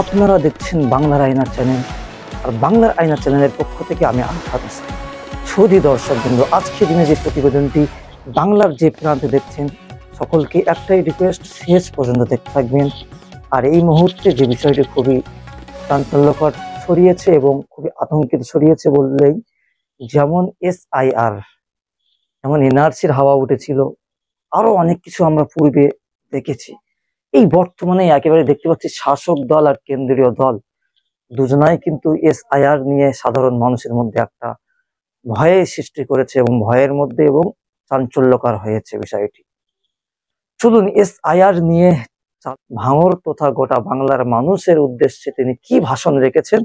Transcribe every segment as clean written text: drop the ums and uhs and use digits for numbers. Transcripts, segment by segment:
আপনারা দেখছেন বাংলার আয়না চ্যানেল, আর বাংলার আয়না চ্যানেলের পক্ষ থেকে আমি আরাফাত হোসেন। সুধী দর্শকবৃন্দ, আজকের দিনে যে প্রতিবেদনটি বাংলার যে প্রান্তে দেখছেন, সকলকে একটাই রিকোয়েস্ট, শেষ পর্যন্ত দেখতে থাকবেন। আর এই মুহূর্তে যে বিষয়টি খুবই চাঞ্চল্যকর ছড়িয়েছে এবং খুবই আতঙ্কিত ছড়িয়েছে বললেই, যেমন SIR, যেমন NRCর হাওয়া উঠেছিল, আরো অনেক কিছু আমরা পূর্বে দেখেছি। এই বর্তমানে একেবারে দেখতে পাচ্ছি শাসক দল আর কেন্দ্রীয় দল দুজনাই কিন্তু SIR নিয়ে সাধারণ মানুষের মধ্যে একটা ভয়ের সৃষ্টি করেছে এবং ভয়ের মধ্যে এবং চাঞ্চল্যকর হয়েছে বিষয়টি। চলুন SIR নিয়ে ভাঙর তথা গোটা বাংলার মানুষের উদ্দেশ্যে তিনি কি ভাষণ রেখেছেন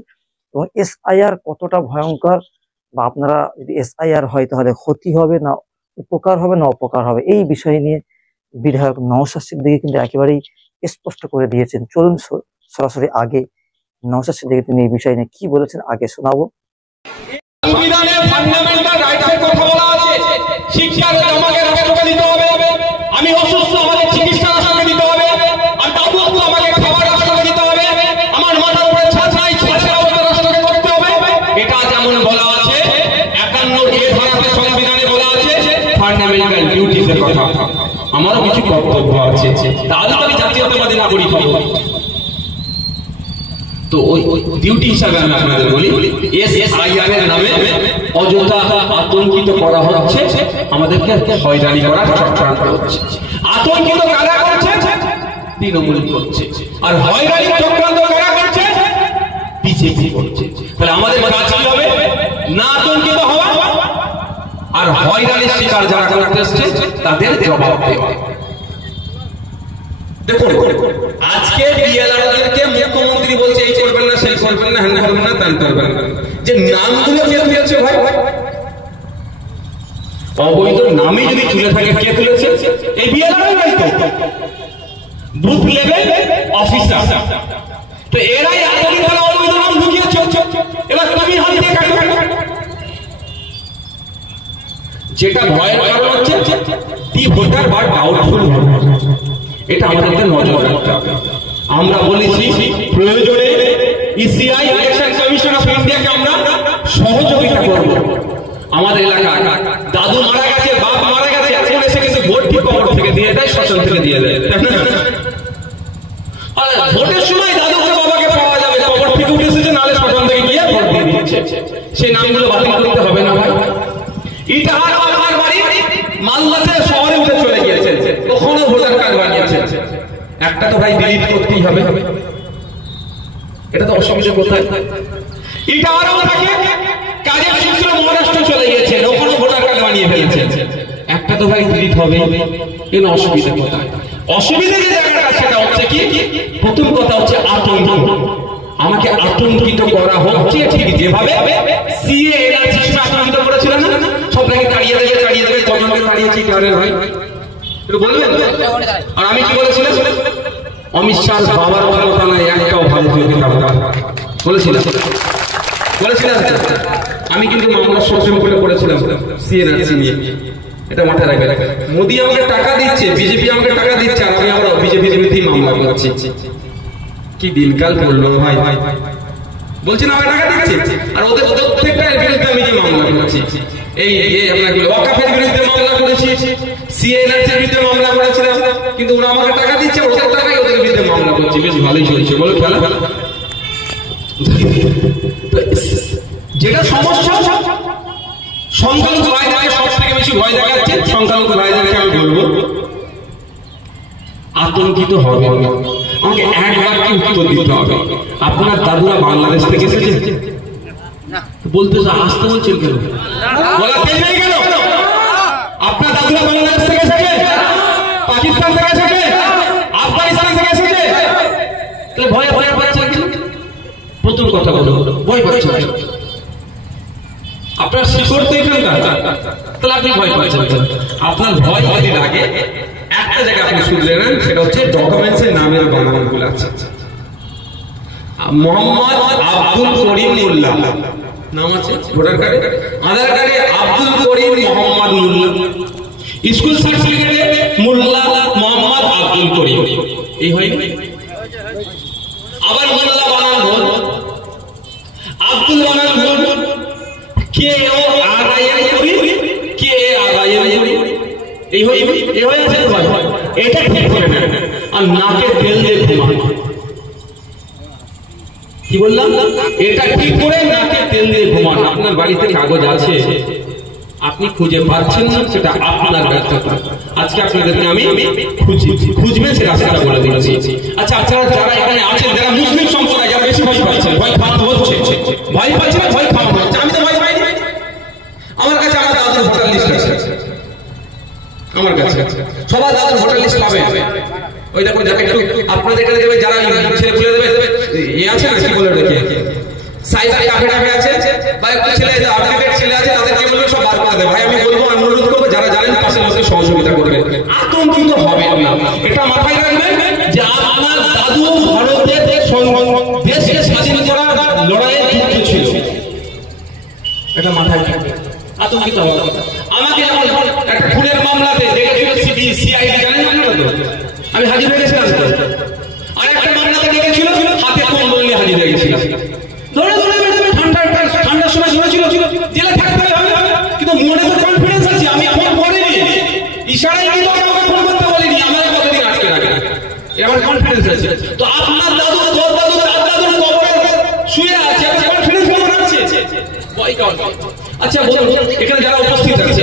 এবং SIR কতটা ভয়ঙ্কর, বা আপনারা যদি SIR হয় তাহলে ক্ষতি হবে না উপকার হবে না অপকার হবে, এই বিষয় নিয়ে বিধায়ক নওশাদ সিদ্দিকী কিন্তু একেবারেই স্পষ্ট করে দিয়েছেন। চলুন সরাসরি আগে নওশাদ সিদ্দিকী তিনি এই বিষয় নিয়ে কি বলেছেন আগে শোনাবো। সংবিধানে ফান্ডামেন্টাল রাইটসের কথা বলা আছে। শিক্ষার আমাকে রাষ্ট্রকে দিতে হবে, আমি অসুস্থ আমাকে চিকিৎসা রাষ্ট্রকে দিতে হবে, আর দাবুত্ব আমাকে খাবার রাষ্ট্রকে দিতে হবে, আমার মাথার উপরে ছাদ নাই ছাদের অবস্থা রাষ্ট্রকে করতে হবে। এটা যেমন বলা আছে 51 ধারাতে সংবিধানে বলা আছে ফান্ডামেন্টাল ডিউটিসের কথা। আমারও কিছু কর্তব্য আছে, তাহলে আমি জাতীয়তাবাদী নাগরিক হব। তো ওই ডিউটি হিসাবে আমি আপনাদের বলি, SIR এর নামে অযথা আতঙ্কিত করা হচ্ছে, আমাদেরকে হয়রানি করার চক্রান্ত হচ্ছে। আতঙ্কিত কারা করছে? তৃণমূল করছে। আর হয়রানি চক্রান্ত কারা করছে? বিজেপি করছে। তাহলে আমাদের কাজ কি হবে? না আতঙ্কিত হওয়া, আর হয়রানির শিকার যারা করতে এসছে তাদের জবাব দেওয়া। দেখুন, আজকে বিএলআরদেরকে মুখ্যমন্ত্রী বলছে এই করবেন না, সেই করবেন না, হ্যাঁ করবেন না, ত্যান করবেন না। যে নামগুলো কে তুলেছে ভাই, অবৈধ নামে যদি তুলে থাকে, কে তুলেছে? এই বিএলআরই তো বুথ লেভেল অফিসার। তো এরাই এতদিন ধরে অবৈধ নাম ঢুকিয়েছে। এবার তুমি হাত দিয়ে কাটো। যেটা ভয়ের কারণ হচ্ছে দি ভোটার বা ডাউটফুল ভোটার, এটা আমাদেরকে নজর রাখতে হবে। আমরা বলেছি প্রয়োজনে ECI ইলেকশন কমিশন অফ ইন্ডিয়াকে আমরা সহযোগিতা করব। আমাদের এলাকায় দাদু মারা গেছে, বাপ মারা গেছে, এখন এসে কিছু ভোট ঠিক কবর থেকে দিয়ে দেয়, শ্মশান থেকে দিয়ে দেয়। ভোটের সময় দাদুকে বাবাকে পাওয়া যাবে, কবর থেকে উঠে এসেছে, নাহলে শ্মশান থেকে গিয়ে ভোট দিয়ে দিচ্ছে। সেই নামগুলো বাতিল করতে হবে না ভাই। ইটাহার আপনার বাড়ি মালদাতে শহরে উঠে চলে গিয়েছে, ওখানে ভোটার কার্ড বানিয়েছে, একটা তো ভাই ডিলিট করতেই হবে। এটা তো অসুবিধা কোথায়? ইটাহারও থাকে, কাজের সূত্রে মহারাষ্ট্র চলে গিয়েছে, ওখানে ভোটার কার্ড বানিয়ে ফেলেছে, একটা তো ভাই ডিলিট হবে। এর অসুবিধা কোথায়? অসুবিধা যে জায়গাটা সেটা হচ্ছে কি, প্রথম কথা হচ্ছে আতঙ্ক। আমাকে আতঙ্কিত করা হচ্ছে, ঠিক যেভাবে CA NRC আতঙ্কিত করেছিলেন না, সব নাকি তাড়িয়ে দেবে, কজনকে তাড়িয়েছি কারের ভাই একটু বলবেন? আর আমি কি বলেছিলাম? অমিত শাহ বাবার ক্ষমতা নাই, একটাও ভালো বলেছিলাম। আমি কিন্তু মামলা সুপ্রিম কোর্টে করেছিলাম CA NRC নিয়ে, এটা মাথায় রাখবেন। মোদী আমাকে টাকা দিচ্ছে, বিজেপি আমাকে টাকা দিচ্ছে, আর আমি আবার বিজেপির বিরুদ্ধে মামলা করছি। কি দিনকাল পড়লো ভাই। বলছি না আমাকে টাকা দিচ্ছে, আর ওদের প্রত্যেকটার বিরুদ্ধে আমি যে মামলা করছি। এই আপনাকে ওয়াকাফের বিরুদ্ধে মামলা করেছি, CA NRCর বিরুদ্ধে মামলা করেছিলাম, কিন্তু ওরা আমাকে টাকা দিচ্ছে, ওদের টাকাই ওদের বিরুদ্ধে মামলা করছি। বেশ ভালোই চলছে, বলো খেলা। যেটা সমস্যা, সংখ্যালঘু ভাইদেরকে সব থেকে বেশি ভয় দেখাচ্ছে। সংখ্যালঘু ভাইদেরকে আমি বলবো আতঙ্কিত হবে না, আমাকে একবার কি উত্তর দিতে হবে। আপনার দাদুরা বাংলাদেশ থেকে এসেছে? বলতে আসতে বলছেন কেন? বলা কেন নেই কেন? আপনার দাদুরা বাংলাদেশ থেকে এসেছে, পাকিস্তান থেকে এসেছে, আফগানিস্তান থেকে এসেছে, তাহলে ভয় পাচ্ছেন কেন? প্রথম কথা বলো, ভয় পাচ্ছেন কেন? আপনার শিকড় তো এখানকার, তাহলে আপনি ভয় পাচ্ছেন কেন? আপনার ভয় যদি লাগে, একটা জায়গায় আপনি শুনলে নেন, সেটা হচ্ছে ডকুমেন্টসের নামের বানানগুলো আছে। মোহাম্মদ আব্দুল করিম মোল্লা নাম আছে ভোটার কার্ডে, আধার কার্ডে আব্দুল করিম মোহাম্মদ মোল্লা, স্কুল সার্টিফিকেটে মোল্লা মোহাম্মদ আব্দুল করিম, এই হয়নি? আবার মোল্লা এ হয়ে আছে তো ভাই, এটা ঠিক করে নেন। আর নাকে তেল দিয়ে ঘুমান, কি বললাম, এটা ঠিক করে নাকে তেল দিয়ে ঘুমান। আপনার বাড়িতে কাগজ আছে, আপনি খুঁজে পাচ্ছেন না, সেটা আপনার ব্যর্থতা। আজকে আপনাদেরকে আমি খুঁজবেন সে রাস্তাটা বলে দিচ্ছি। আচ্ছা, আপনারা যারা এখানে আছেন, যারা মুসলিম সম্প্রদায়, যারা বেশি ভয় পাচ্ছেন, ভয় খাওয়ানো হচ্ছে, ভয় পাচ্ছে না, ভয় খাওয়ানো হচ্ছে। আমি তো ভয় পাইনি, আমার কাছে আমার দাদুর ভোটার লিস্ট আছে, আমার কাছে সবার দাদুর ভোটার লিস্ট পাবে। ওই দেখুন, যারা একটু আপনাদের এখানে দেবে, যারা ছেলে খুলে দেবে, এ আছে না, কি বলে ওটাকে, সাইবার কাফে টাফে আছে, বা একটু ছেলে আপডেটেড ছেলে আছে, তাদেরকে বলবে সব বার করে দেবে। ভাই আমি বলবো, আমি অনুরোধ করবো, যারা জানেন পাশের লোকের সহযোগিতা করবেন, আতঙ্কিত হবেন না। এটা মাথায় রাখবেন যে আপনার দাদু ভারতের দেশকে স্বাধীন করার লড়াইয়ে যুক্ত ছিল, এটা মাথায় রাখবেন, আতঙ্কিত হবেন। আমাকে যখন একটা খুনের মামলাতে ডেকেছিল সিআইডি, জানেন আপনারা তো, আমি হাজির হয়ে গেছিলাম। আর একটা মামলাতে ডেকেছিল, হাতে কম্বল নিয়ে হাজির হয়ে গেছিলাম। দৌড়ে দৌড়ে ঠান্ডার সময় ঝরেছিল, জেলে থাকতে হবে, কিন্তু মনে তো কনফিডেন্স আছে, আমি ফোন করিনি, ইশারায় কিন্তু আমাকে ফোন করতে বলিনি, আমার কতদিন আটকে রাখে, আমার কনফিডেন্স আছে। তো আপনার দাদু, তোর দাদু, তার দাদুর কবরে শুয়ে আছে, আপনার কনফিডেন্স কেমন আছে? ভয় কার? আচ্ছা বলুন, এখানে যারা উপস্থিত আছে,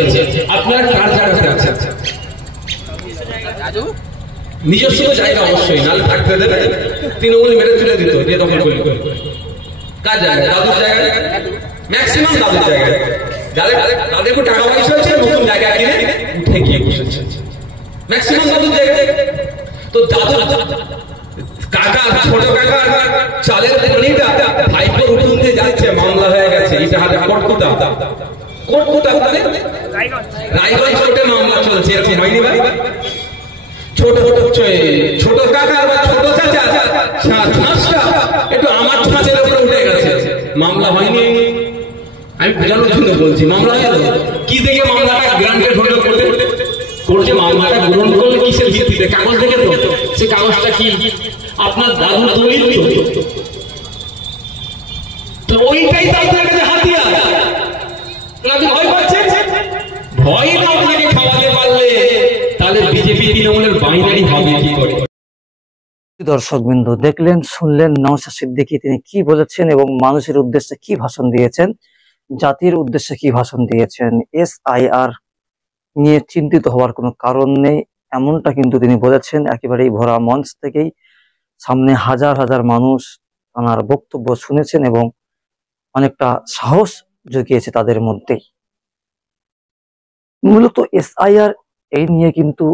আপনারা কার জায়গাতে আছেন? নিজস্ব জায়গা অবশ্যই, নালে থাকতে দেবে, তৃণমূল মেরে তুলে দিত, দিয়ে দখল করে। কার জায়গায়? দাদুর জায়গায়, ম্যাক্সিমাম দাদুর জায়গায়। তাদেরকে টাকা পয়সা হয়েছে, নতুন জায়গা কিনে উঠে গিয়ে বসেছে, ম্যাক্সিমাম দাদুর জায়গায়। তো দাদু কাকা, ছোট কাকা চালের পানিটা ভাইপোর উঠুন দিয়ে যাচ্ছে, মামলা হয়ে গেছে, এটা হাতে কোটকুটা, রায়গঞ্জ কোর্টে মামলা চলছে, এরকম হয়নি ভাই? ছোট কাকা বা ছোট চাচা ছাঁচটা একটু আমার ছাঁচের উপরে উঠে গেছে, মামলা হয়নি। আমি বোঝানোর জন্য বলছি, মামলা হয়ে গেল কি দেখে? মামলাটা গ্রান্টেড হলো করছে, মামলাটা গ্রহণ করলে কিসের ভিত্তিতে? কাগজ দেখে তো, সে কাগজটা কি আপনার দাদু দলিল তো, ওইটাই তো আপনার কাছে হাতিয়ার। আপনি ভয় পাচ্ছেন, ভয় না আপনাকে খাওয়াতে পারলে তাহলে বিজেপি তৃণমূলের বাইনারি হবে কি করে? দর্শক বিন্দু, দেখলেন, শুনলেন নওশাদ সিদ্দিকী তিনি কি বলেছেন এবং মানুষের উদ্দেশ্যে কি ভাষণ দিয়েছেন, জাতির উদ্দেশ্যে কি ভাষণ দিয়েছেন। SIR নিয়ে চিন্তিত হওয়ার কোনো কারণ নেই, এমনটা কিন্তু তিনি বলেছেন একেবারেই ভরা মঞ্চ থেকেই। সামনে হাজার হাজার মানুষ তার বক্তব্য শুনেছেন এবং অনেকটা সাহস জুগিয়েছে তাদের মধ্যে। মূলত SIR এই নিয়ে কিন্তু,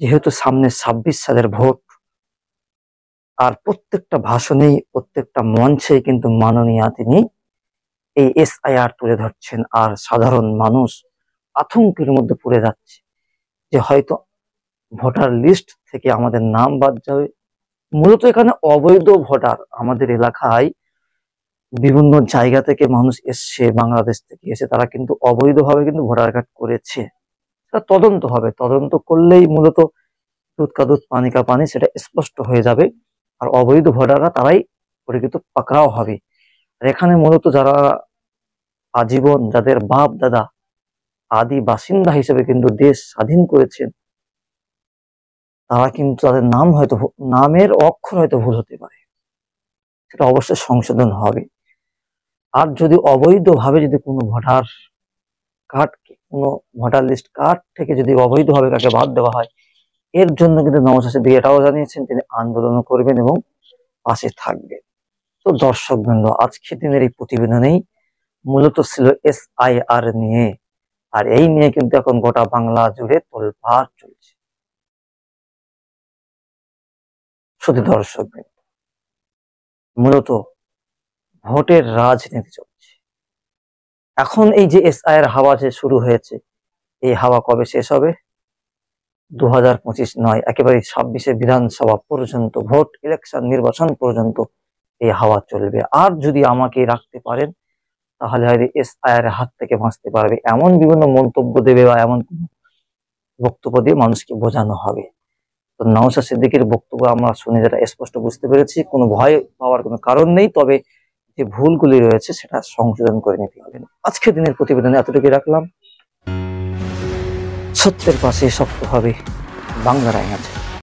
যেহেতু সামনে 26 সালের ভোট, আর প্রত্যেকটা ভাষণেই, প্রত্যেকটা মঞ্চে কিন্তু মাননীয়া তিনি এই SIR তুলে ধরছেন। আর সাধারণ মানুষ আতঙ্কের মধ্যে পড়ে যাচ্ছে যে হয়তো ভোটার লিস্ট থেকে আমাদের নাম বাদ যাবে। মূলত এখানে অবৈধ ভোটার, আমাদের এলাকায় বিভিন্ন জায়গা থেকে মানুষ এসছে, বাংলাদেশ থেকে এসে তারা কিন্তু অবৈধভাবে কিন্তু ভোটার কার্ড করেছে। তদন্ত হবে, তদন্ত করলেই মূলত দুধ কা দুধ পানি কা পানি, সেটা স্পষ্ট হয়ে যাবে। আর অবৈধ ভোটাররা তারাই পরিচিত পাকড়াও হবে। আর এখানে মূলত যারা আজীবন, যাদের বাপ দাদা আদি বাসিন্দা হিসেবে কিন্তু দেশ স্বাধীন করেছেন, তারা কিন্তু তাদের নাম হয়তো, নামের অক্ষর হয়তো ভুল হতে পারে, সেটা অবশ্যই সংশোধন হবে। আর যদি অবৈধভাবে যদি কোনো ভোটার কার্ড, কোনো ভোটার লিস্ট কার্ড থেকে যদি অবৈধভাবে কাকে বাদ দেওয়া হয়, এর জন্য কিন্তু নওশাদ সিদ্দিকী এটাও জানিয়েছেন তিনি আন্দোলন করবেন এবং পাশে থাকবেন। তো দর্শক বৃন্দ, আজকে দিনের এই প্রতিবেদনেই মূলত ছিল SIR নিয়ে। আর এই নিয়ে কিন্তু এখন গোটা বাংলা জুড়ে তোলপাড় চলছে। শুধু দর্শক বৃন্দ, মূলত ভোটের রাজনীতি চলছে এখন। এই যে SIR হাওয়া যে শুরু হয়েছে, এই হাওয়া কবে শেষ হবে? 2025 নয়, একেবারে 26 বিধানসভা পর্যন্ত, ভোট, ইলেকশন, নির্বাচন পর্যন্ত এই হাওয়া চলবে। আর যদি আমাকে রাখতে পারেন, তাহলে হয়তো SIR হাত থেকে বাঁচতে পারবে, এমন বিভিন্ন মন্তব্য দেবে বা এমন বক্তব্য দিয়ে মানুষকে বোঝানো হবে। তো নওশাদ সিদ্দিকীর বক্তব্য আমরা শুনে যেটা স্পষ্ট বুঝতে পেরেছি, কোনো ভয় পাওয়ার কোনো কারণ নেই, তবে যে ভুলগুলি রয়েছে সেটা সংশোধন করে নিতে হবে। আজকে দিনের প্রতিবেদনে এতটুকুই রাখলাম। সত্যের পাশে শক্ত হবে। বাংলার আইনা চ্যানেল।